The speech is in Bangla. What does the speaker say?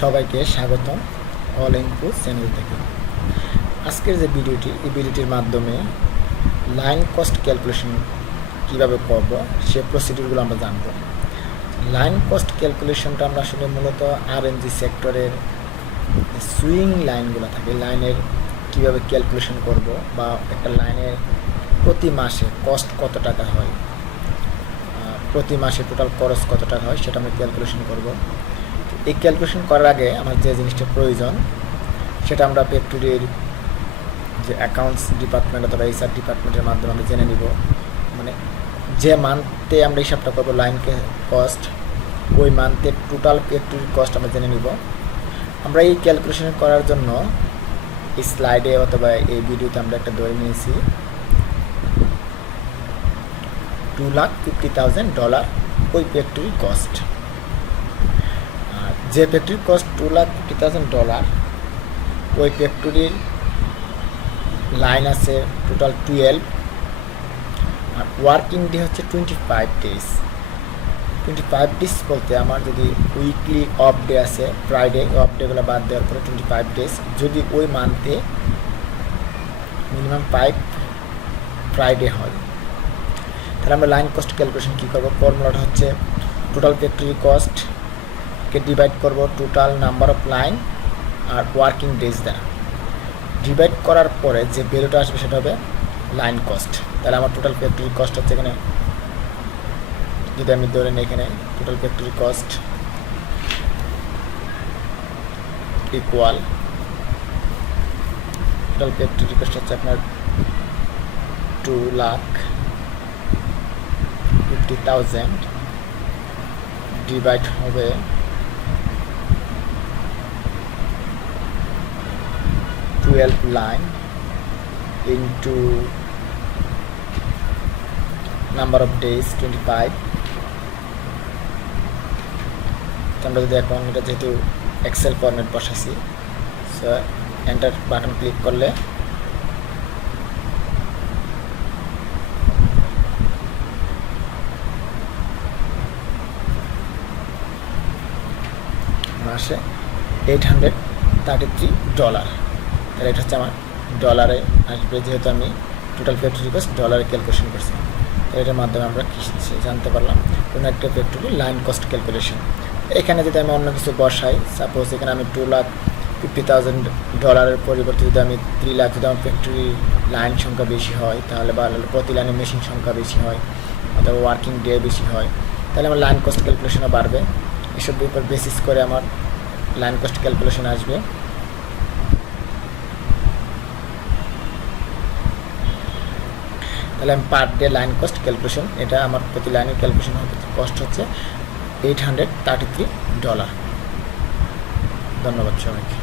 সবাইকে স্বাগতম অল ইনফো চ্যানেল থেকে। আজকের যে ভিডিওটি, এই ভিডিওটির মাধ্যমে লাইন কস্ট ক্যালকুলেশন কীভাবে করব সে প্রসিডিউরগুলো আমরা জানব। লাইন কস্ট ক্যালকুলেশনটা আমরা আসলে মূলত RMG সেক্টরের সুইং লাইনগুলো থাকে, লাইনের কীভাবে ক্যালকুলেশন করব বা একটা লাইনের প্রতি মাসে কস্ট কত টাকা হয়, প্রতি মাসে টোটাল খরচ কত টাকা হয় সেটা আমরা ক্যালকুলেশন করব। এই ক্যালকুলেশন করার আগে আমার যে জিনিসটা প্রয়োজন সেটা আমরা ফ্যাক্টরির যে অ্যাকাউন্টস ডিপার্টমেন্ট অথবা HR ডিপার্টমেন্টের মাধ্যমে আমরা জেনে নিব। মানে যে মান্থে আমরা হিসাবটা করবো লাইন কস্ট, ওই মান্থের টোটাল ফ্যাক্টরির কস্ট আমরা জেনে নিব। আমরা এই ক্যালকুলেশন করার জন্য এই স্লাইডে অথবা এই ভিডিওতে আমরা একটা ধরে নিয়েছি $250,000 ওই ফ্যাক্টরির কস্ট। যে ফ্যাক্টরির কস্ট $250,000, ওই ফ্যাক্টরির লাইন আছে টোটাল 12, আর ওয়ার্কিং ডে হচ্ছে 25 ডেজ। 25 ডেজ বলতে আমার যদি উইকলি অফ ডে আছে, ফ্রাইডে, অফ ডেগুলো বাদ দেওয়ার পরে 25 ডেজ, যদি ওই মান্থে মিনিমাম 5 ফ্রাইডে হয়, তাহলে আমরা লাইন কস্ট ক্যালকুলেশন কী করবো। ফর্মুলাটা হচ্ছে টোটাল ফ্যাক্টরি কস্টকে ডিভাইড করব total number of line are working days দ্বারা। ডিভাইড করার পরে যে ভ্যালুটা আসবে সেটা হবে লাইন কস্ট। তাহলে আমার টোটাল ফ্যাক্টরি কস্ট হচ্ছে, এখানে যদি আমি ধরে নিই, এখানে total factory cost equal total factory cost হচ্ছে আপনার 2,50,000 ডিভাইড হবে line into number of days 25। আমরা যদি এখন এটা যেহেতু এক্সেল ফরম্যাট বসাইছি, সো এন্টার বাটন ক্লিক করলে মাসে $833। তাহলে এটা হচ্ছে আমার ডলারে আসবে, যেহেতু আমি টোটাল ফ্যাক্টরি কস্ট ডলারে ক্যালকুলেশন করছি। তো এটার মাধ্যমে আমরা জানতে পারলাম কোনো একটা ফ্যাক্টরি লাইন কস্ট ক্যালকুলেশন। এখানে যদি আমি অন্য কিছু বসাই, সাপোজ এখানে আমি $2,50,000 পরিবর্তে যদি আমি 3 লাখ, যদি আমার ফ্যাক্টরি লাইন সংখ্যা বেশি হয় তাহলে, বা প্রতি লাইনে মেশিন সংখ্যা বেশি হয় অথবা ওয়ার্কিং ডে বেশি হয়, তাহলে আমার লাইন কস্ট ক্যালকুলেশনও বাড়বে। এসব উপর বেসিস করে আমার লাইন কস্ট ক্যালকুলেশন আসবে। তাহলে আমি per day line cost calculation, এটা আমার প্রতি লাইনের ক্যালকুলেশন কস্ট হচ্ছে $833। ধন্যবাদ সবাইকে।